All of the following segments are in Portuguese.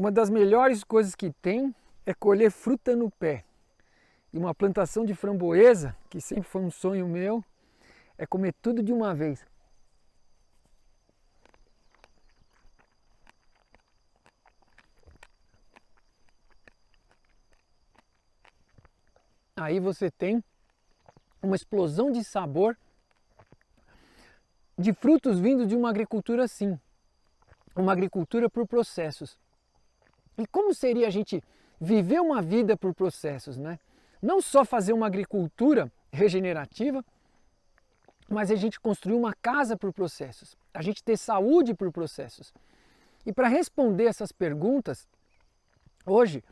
Uma das melhores coisas que tem é colher fruta no pé. E uma plantação de framboesa, que sempre foi um sonho meu, é comer tudo de uma vez. Aí você tem uma explosão de sabor de frutos vindos de uma agricultura assim, uma agricultura por processos. E como seria a gente viver uma vida por processos, né? Não só fazer uma agricultura regenerativa, mas a gente construir uma casa por processos, a gente ter saúde por processos. E para responder essas perguntas, hoje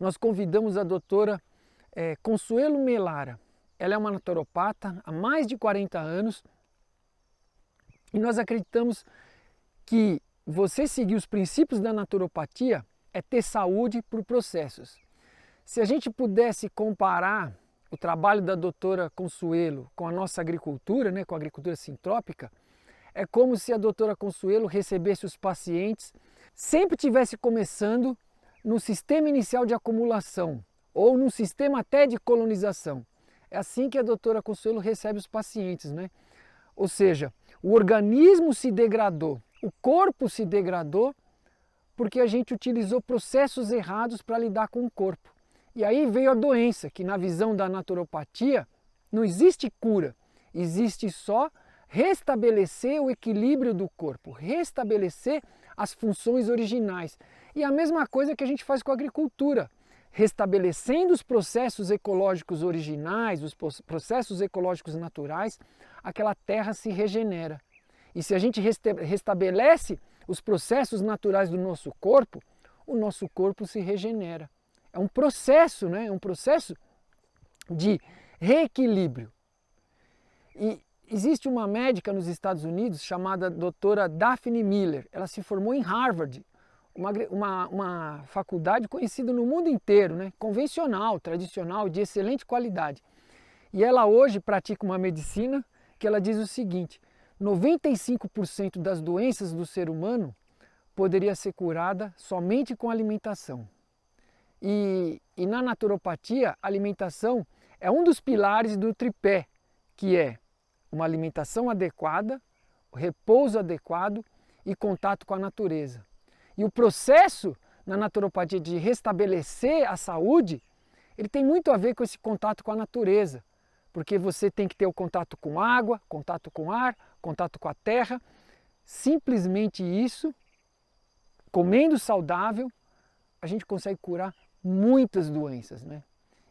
nós convidamos a doutora Consuelo Melara. Ela é uma naturopata há mais de 40 anos e nós acreditamos que você seguir os princípios da naturopatia é ter saúde por processos. Se a gente pudesse comparar o trabalho da doutora Consuelo com a nossa agricultura, né, com a agricultura sintrópica, é como se a doutora Consuelo recebesse os pacientes, sempre tivesse começando no sistema inicial de acumulação ou no sistema até de colonização. É assim que a doutora Consuelo recebe os pacientes, né? Ou seja, o organismo se degradou, o corpo se degradou porque a gente utilizou processos errados para lidar com o corpo. E aí veio a doença, que na visão da naturopatia não existe cura, existe só restabelecer o equilíbrio do corpo, restabelecer as funções originais. E a mesma coisa que a gente faz com a agricultura, restabelecendo os processos ecológicos originais, os processos ecológicos naturais, aquela terra se regenera. E se a gente restabelece os processos naturais do nosso corpo, o nosso corpo se regenera. É um processo, né? É um processo de reequilíbrio. E existe uma médica nos Estados Unidos chamada doutora Daphne Miller. Ela se formou em Harvard, uma faculdade conhecida no mundo inteiro, né? Convencional, tradicional, de excelente qualidade. E ela hoje pratica uma medicina que ela diz o seguinte: 95% das doenças do ser humano poderia ser curada somente com alimentação. E na naturopatia, a alimentação é um dos pilares do tripé, que é uma alimentação adequada, repouso adequado e contato com a natureza. E o processo na naturopatia de restabelecer a saúde, ele tem muito a ver com esse contato com a natureza, porque você tem que ter o contato com água, contato com ar, contato com a terra. Simplesmente isso, comendo saudável, a gente consegue curar muitas doenças, né?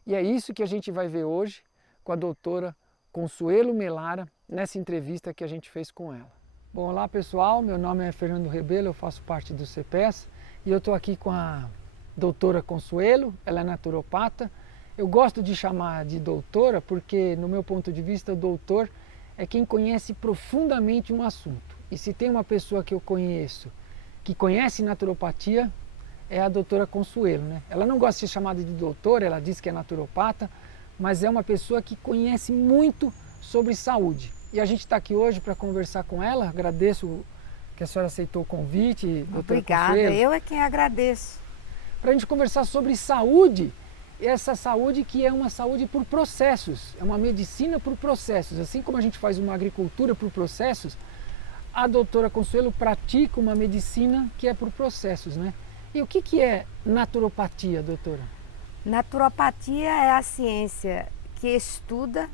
E é isso que a gente vai ver hoje com a doutora Consuelo Melara, nessa entrevista que a gente fez com ela. Bom, olá pessoal, meu nome é Fernando Rebelo, eu faço parte do CPES e eu estou aqui com a doutora Consuelo, ela é naturopata. Eu gosto de chamar de doutora porque, no meu ponto de vista, o doutor é quem conhece profundamente um assunto. E se tem uma pessoa que eu conheço que conhece naturopatia, é a doutora Consuelo, né? Ela não gosta de ser chamada de doutora, ela diz que é naturopata, mas é uma pessoa que conhece muito sobre saúde. E a gente está aqui hoje para conversar com ela. Agradeço que a senhora aceitou o convite, doutora Consuelo. Obrigada, eu é quem agradeço. Para a gente conversar sobre saúde, essa saúde que é uma saúde por processos, é uma medicina por processos. Assim como a gente faz uma agricultura por processos, a doutora Consuelo pratica uma medicina que é por processos, né? E o que é naturopatia, doutora? Naturopatia é a ciência que estuda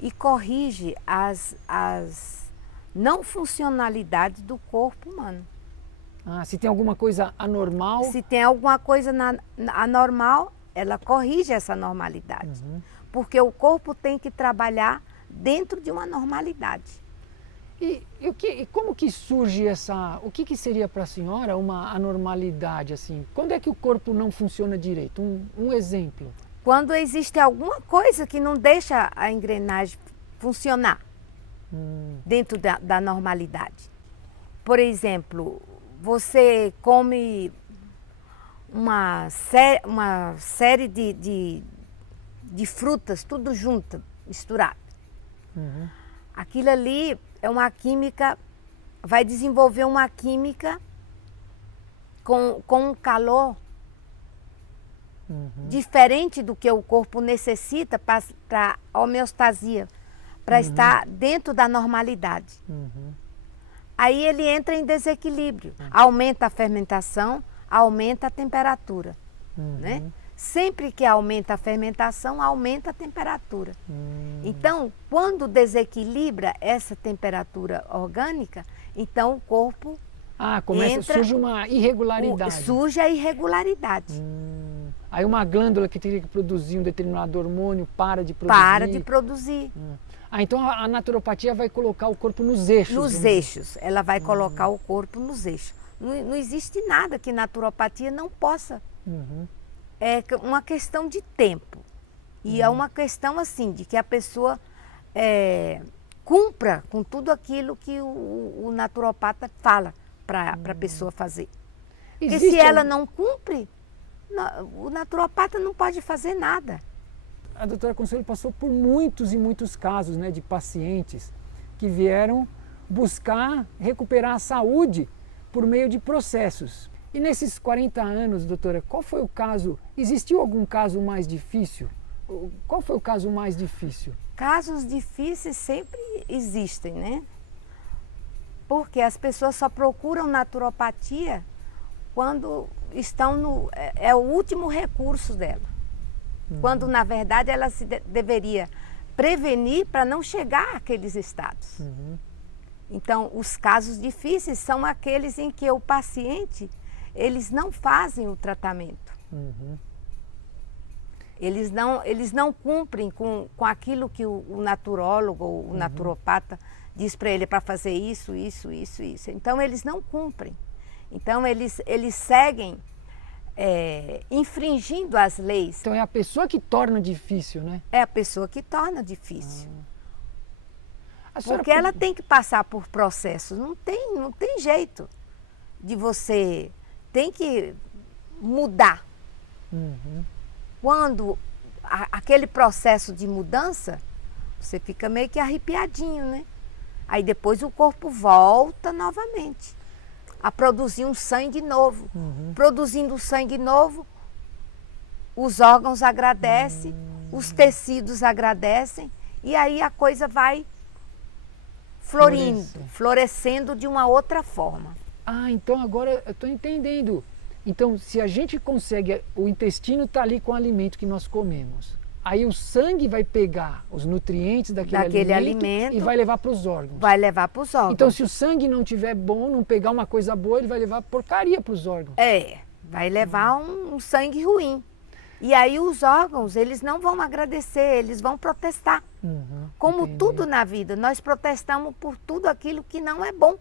e corrige as não funcionalidades do corpo humano. Ah, se tem alguma coisa anormal... Se tem alguma coisa anormal, ela corrige essa normalidade. Porque o corpo tem que trabalhar dentro de uma normalidade. E como que surge essa... O que seria para a senhora uma anormalidade, assim? Quando é que o corpo não funciona direito? Um exemplo. Quando existe alguma coisa que não deixa a engrenagem funcionar dentro da normalidade. Por exemplo, você come uma série de frutas, tudo junto, misturado. Aquilo ali é uma química, vai desenvolver uma química com um calor diferente do que o corpo necessita para homeostasia, para estar dentro da normalidade. Aí ele entra em desequilíbrio, aumenta a fermentação, aumenta a temperatura, né? Sempre que aumenta a fermentação, aumenta a temperatura. Então, quando desequilibra essa temperatura orgânica, então o corpo surge uma irregularidade. Surge a irregularidade. Aí uma glândula que teria que produzir um determinado hormônio para de produzir. Para de produzir. Então a naturopatia vai colocar o corpo nos eixos. Nos eixos. Ela vai colocar o corpo nos eixos. Não existe nada que naturopatia não possa. É uma questão de tempo. E é uma questão assim, de que a pessoa cumpra com tudo aquilo que o naturopata fala para a pessoa fazer. Porque se ela não cumpre, o naturopata não pode fazer nada. A doutora Consuelo passou por muitos e muitos casos, né, de pacientes que vieram buscar recuperar a saúde por meio de processos. E nesses 40 anos, doutora, qual foi o caso? Existiu algum caso mais difícil? Qual foi o caso mais difícil? Casos difíceis sempre existem, né? Porque as pessoas só procuram naturopatia quando estão é o último recurso dela. Quando, na verdade, ela deveria prevenir para não chegar àqueles estados. Então, os casos difíceis são aqueles em que o paciente, eles não fazem o tratamento. Eles não cumprem com aquilo que o naturólogo ou o naturopata diz para ele para fazer isso. Então, eles não cumprem. Então, eles seguem infringindo as leis. Então é a pessoa que torna difícil, né? É a pessoa que torna difícil. Porque ela tem que passar por processos. Não tem jeito de você... Tem que mudar. Quando aquele processo de mudança, você fica meio que arrepiadinho, né? Aí depois o corpo volta novamente a produzir um sangue novo. Produzindo sangue novo, os órgãos agradecem, os tecidos agradecem, e aí a coisa vai florescendo de uma outra forma. Então agora eu estou entendendo. Então, se a gente consegue, o intestino está ali com o alimento que nós comemos, aí o sangue vai pegar os nutrientes daquele alimento e vai levar para os órgãos. Vai levar para os órgãos. Então, se o sangue não tiver bom, não pegar uma coisa boa, ele vai levar porcaria para os órgãos. Vai levar um sangue ruim. E aí os órgãos, eles não vão agradecer, eles vão protestar. Como tudo na vida, nós protestamos por tudo aquilo que não é bom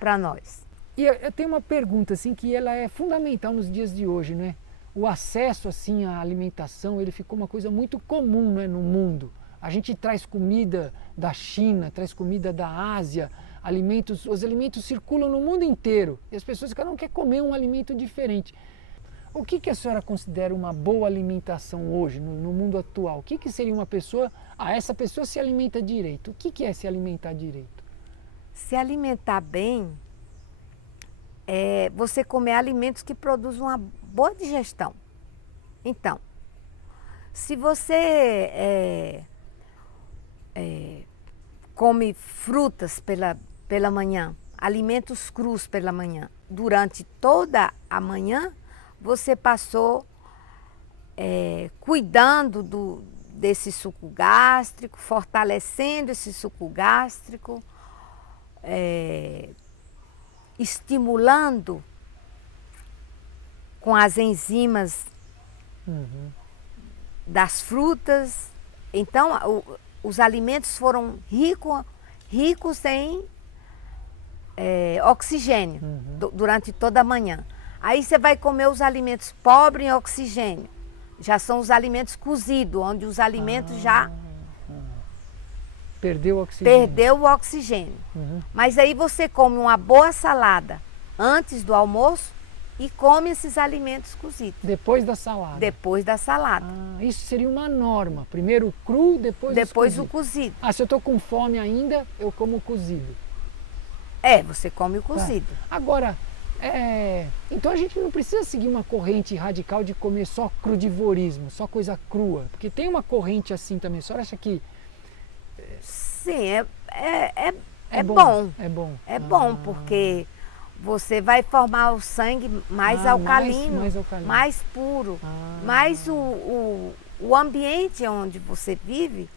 para nós. E eu tenho uma pergunta, assim, que ela é fundamental nos dias de hoje, né? O acesso, assim, à alimentação, ele ficou uma coisa muito comum, né, no mundo. A gente traz comida da China, traz comida da Ásia, os alimentos circulam no mundo inteiro. E as pessoas, cada um quer comer um alimento diferente. O que a senhora considera uma boa alimentação hoje, no mundo atual? O que seria uma pessoa... essa pessoa se alimenta direito. O que é se alimentar direito? Se alimentar bem é você comer alimentos que produzem uma boa digestão. Então, se você come frutas pela manhã, alimentos crus pela manhã, durante toda a manhã, você passou cuidando desse suco gástrico, fortalecendo esse suco gástrico, estimulando com as enzimas das frutas. Então, os alimentos foram ricos em oxigênio durante toda a manhã. Aí você vai comer os alimentos pobres em oxigênio. Já são os alimentos cozidos, onde os alimentos já... Perdeu o oxigênio. Perdeu o oxigênio. Mas aí você come uma boa salada antes do almoço e come esses alimentos cozidos. Depois da salada? Depois da salada. Isso seria uma norma. Primeiro o cru, depois o cozido. Se eu estou com fome ainda, eu como o cozido. Você come o cozido. Agora, Então a gente não precisa seguir uma corrente radical de comer só crudivorismo, só coisa crua. Porque tem uma corrente assim também. A senhora acha que Sim, é bom? bom. É bom. É bom, porque você vai formar o sangue mais alcalino, mais alcalino, mais puro. Mas o ambiente onde você vive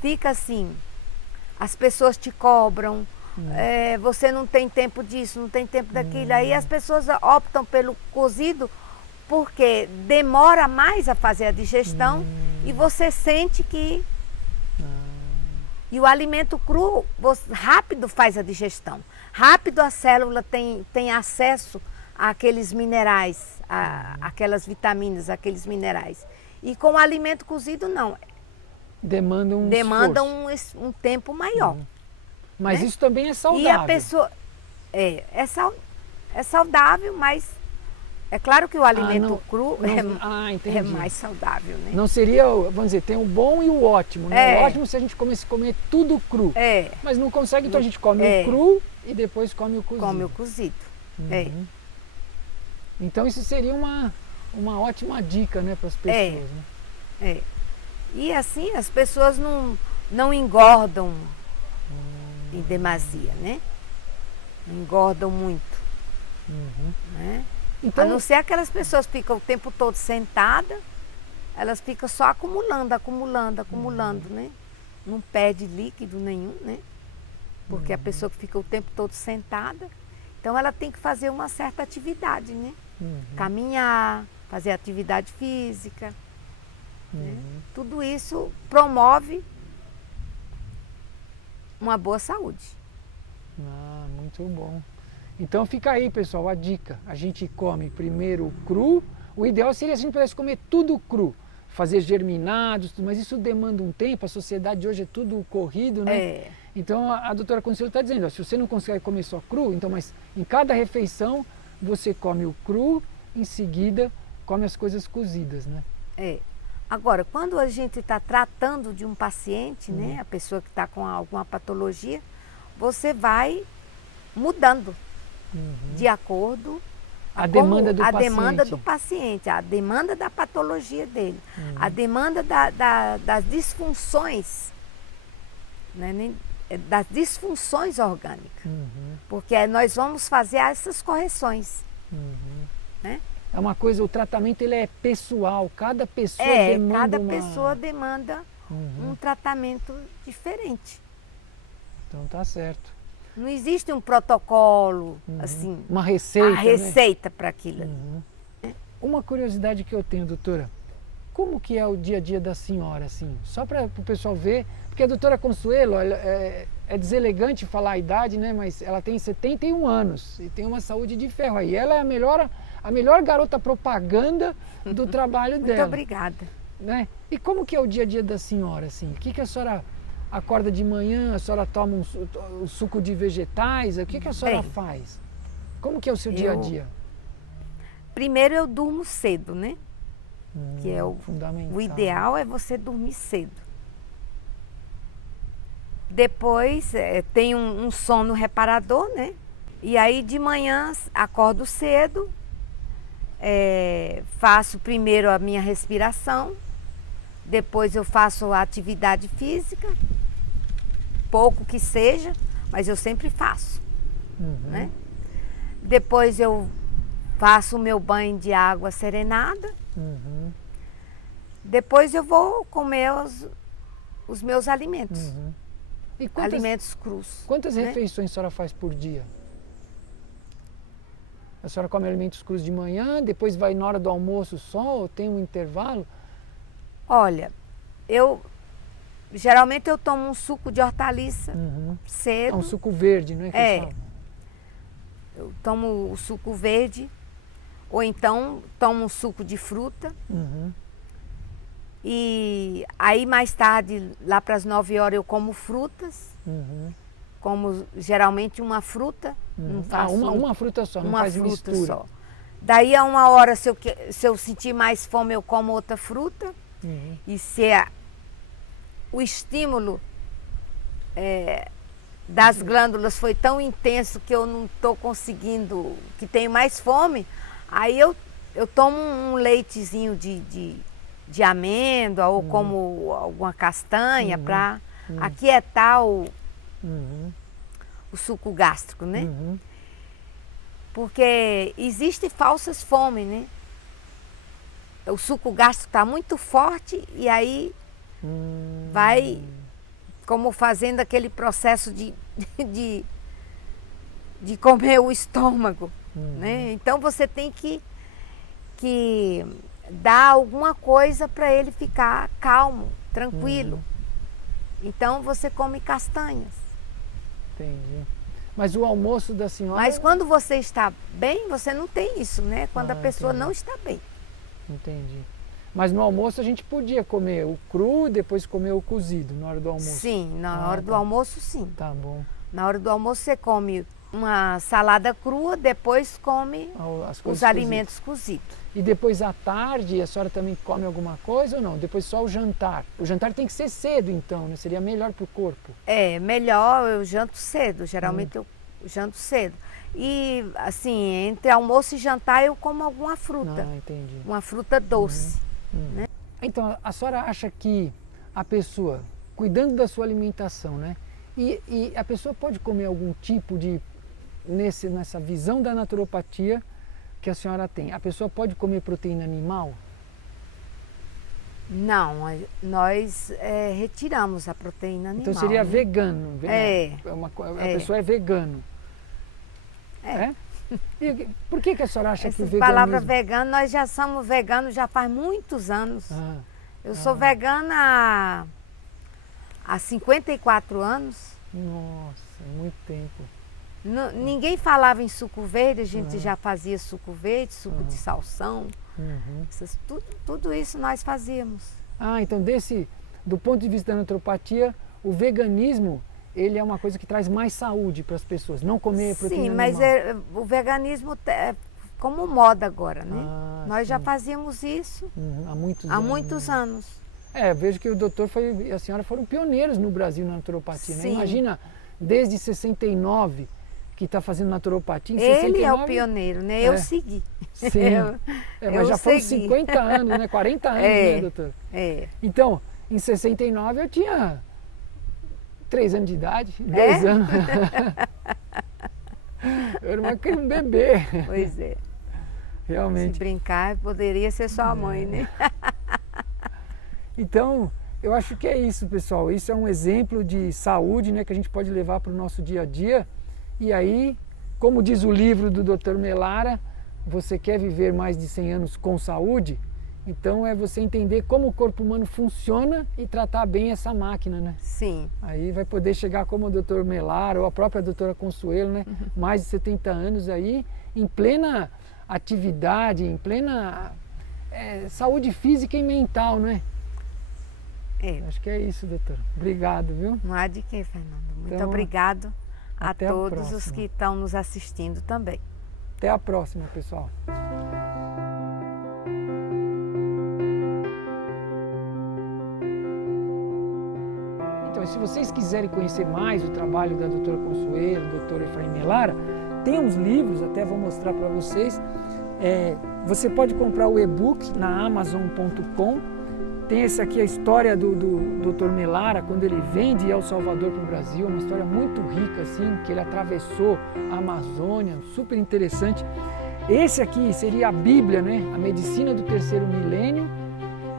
fica assim, as pessoas te cobram, você não tem tempo disso, não tem tempo daquilo. Aí as pessoas optam pelo cozido porque demora mais a fazer a digestão e você sente que... E o alimento cru rápido faz a digestão. Rápido a célula tem acesso àqueles minerais, aquelas vitaminas, aqueles minerais. E com o alimento cozido, não. Demanda um tempo maior. Mas né? isso também é saudável. E a pessoa... É saudável, mas... É claro que o alimento cru é mais saudável, né? Não seria, vamos dizer, tem o bom e o ótimo, né? O ótimo se a gente comer tudo cru. Mas não consegue, então a gente come o cru e depois come o cozido. Come o cozido. Então isso seria uma ótima dica, né, para as pessoas, né? E assim as pessoas não engordam em demasia, né? Não engordam muito. Né? Então, a não ser aquelas pessoas que ficam o tempo todo sentadas, elas ficam só acumulando, né? Não perde líquido nenhum, né? Porque a pessoa que fica o tempo todo sentada, então ela tem que fazer uma certa atividade, né? Caminhar, fazer atividade física. Né? Tudo isso promove uma boa saúde. Muito bom. Então fica aí, pessoal, a dica. A gente come primeiro cru. O ideal seria se a gente pudesse comer tudo cru, fazer germinados, mas isso demanda um tempo. A sociedade hoje é tudo corrido, né? Então a doutora Consuelo está dizendo, se você não consegue comer só cru, então, mas em cada refeição você come o cru, em seguida come as coisas cozidas, né? Agora, quando a gente está tratando de um paciente, né, a pessoa que está com alguma patologia, você vai mudando. De acordo a demanda do paciente, a demanda da patologia dele, a demanda das disfunções, né, das disfunções orgânicas, porque nós vamos fazer essas correções. Né? É uma coisa, o tratamento ele é pessoal, cada pessoa demanda um tratamento diferente. Então tá certo. Não existe um protocolo, assim, uma receita, a receita para aquilo. Uma curiosidade que eu tenho, doutora, como que é o dia a dia da senhora, assim? Só para o pessoal ver, porque a doutora Consuelo, é deselegante falar a idade, né? Mas ela tem 71 anos e tem uma saúde de ferro aí. Ela é a melhor garota propaganda do trabalho dela. Muito obrigada. Né? E como que é o dia a dia da senhora, assim? O que a senhora... Acorda de manhã, a senhora toma um suco de vegetais, o que a senhora faz? Como que é o seu dia a dia? Primeiro eu durmo cedo, né? Que é fundamental. O ideal é você dormir cedo. Depois tem um sono reparador, né? E aí de manhã acordo cedo, faço primeiro a minha respiração, depois eu faço a atividade física, pouco que seja, mas eu sempre faço. Né? Depois eu faço o meu banho de água serenada. Depois eu vou comer os meus alimentos. E alimentos crus. Quantas refeições a senhora faz por dia? A senhora come alimentos crus de manhã, depois vai na hora do almoço só, ou tem um intervalo? Olha, geralmente eu tomo um suco de hortaliça cedo. Um suco verde, não é? Eu tomo o suco verde, ou então tomo um suco de fruta. E aí mais tarde, lá para as 9 horas, eu como frutas. Como geralmente uma fruta. Não faço uma fruta só, não faz mistura. Só. Daí a 1 hora, se eu sentir mais fome, eu como outra fruta. E se o estímulo das glândulas foi tão intenso que eu não estou conseguindo, que tenho mais fome, aí eu tomo um leitezinho de amêndoa ou como alguma castanha para aquietar o suco gástrico, né? Porque existe falsas fome, né? O suco gástrico está muito forte e aí vai como fazendo aquele processo de comer o estômago, né? Então você tem que dar alguma coisa para ele ficar calmo, tranquilo. Então você come castanhas. Entendi. Mas o almoço da senhora... Mas quando você está bem, você não tem isso, né? Quando a pessoa entendi. não está bem. Entendi. Mas no almoço a gente podia comer o cru e depois comer o cozido na hora do almoço? Sim, na hora do almoço sim. Tá bom. Na hora do almoço você come uma salada crua, depois come os alimentos cozidos. E depois à tarde a senhora também come alguma coisa ou não? Depois só o jantar? O jantar tem que ser cedo então, né? Seria melhor para o corpo. É, melhor eu janto cedo, geralmente eu janto cedo. E assim, entre almoço e jantar eu como alguma fruta. Ah, entendi. Uma fruta doce. Né? Então, a senhora acha que a pessoa, cuidando da sua alimentação, né? E a pessoa pode comer algum tipo de, nessa visão da naturopatia que a senhora tem, a pessoa pode comer proteína animal? Não, nós retiramos a proteína animal. Então seria vegano. A pessoa é vegano. E por que a senhora acha que o veganismo... Essa palavra vegano, nós já somos veganos já faz muitos anos. Eu sou vegana há 54 anos. Nossa, muito tempo. Ninguém falava em suco verde, a gente já fazia suco verde, suco de salsão. Tudo isso nós fazíamos. Então do ponto de vista da naturopatia, o veganismo, ele é uma coisa que traz mais saúde para as pessoas, não comer proteína animal. Sim, mas o veganismo é como moda agora, né? Nós já fazíamos isso há muitos anos. Vejo que o doutor e a senhora foram pioneiros no Brasil na naturopatia, né? Imagina, desde 69 que está fazendo naturopatia, em 69... Ele é o pioneiro, né? Eu segui. Sim, mas já foram 50 anos, né? 40 anos, né, doutor? Então, em 69 eu tinha 3 anos de idade, 10 anos. Eu era um bebê. Pois é. Realmente. Se brincar, poderia ser sua mãe, né? Então, eu acho que é isso, pessoal. Isso é um exemplo de saúde, né, que a gente pode levar para o nosso dia a dia. E aí, como diz o livro do Dr. Melara, você quer viver mais de 100 anos com saúde? Então é você entender como o corpo humano funciona e tratar bem essa máquina, né? Sim. Aí vai poder chegar como o Dr. Melara ou a própria doutora Consuelo, né? Mais de 70 anos aí, em plena atividade, em plena saúde física e mental, né? Acho que é isso, doutor. Obrigado, viu? Não há de quê, Fernando. Muito Então, obrigado a até todos a os que estão nos assistindo também. Até a próxima, pessoal. Então, se vocês quiserem conhecer mais o trabalho da doutora Consuelo, do doutor Efraim Melara, tem uns livros, até vou mostrar para vocês. Você pode comprar o e-book na Amazon.com. Tem esse aqui, a história do Dr. Melara, quando ele vem de El Salvador para o Brasil, uma história muito rica, assim, que ele atravessou a Amazônia, super interessante. Esse aqui seria a Bíblia, né? A medicina do terceiro milênio.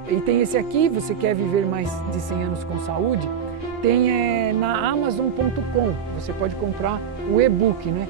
E tem esse aqui, você quer viver mais de 100 anos com saúde? Tem na Amazon.com, você pode comprar o e-book, né?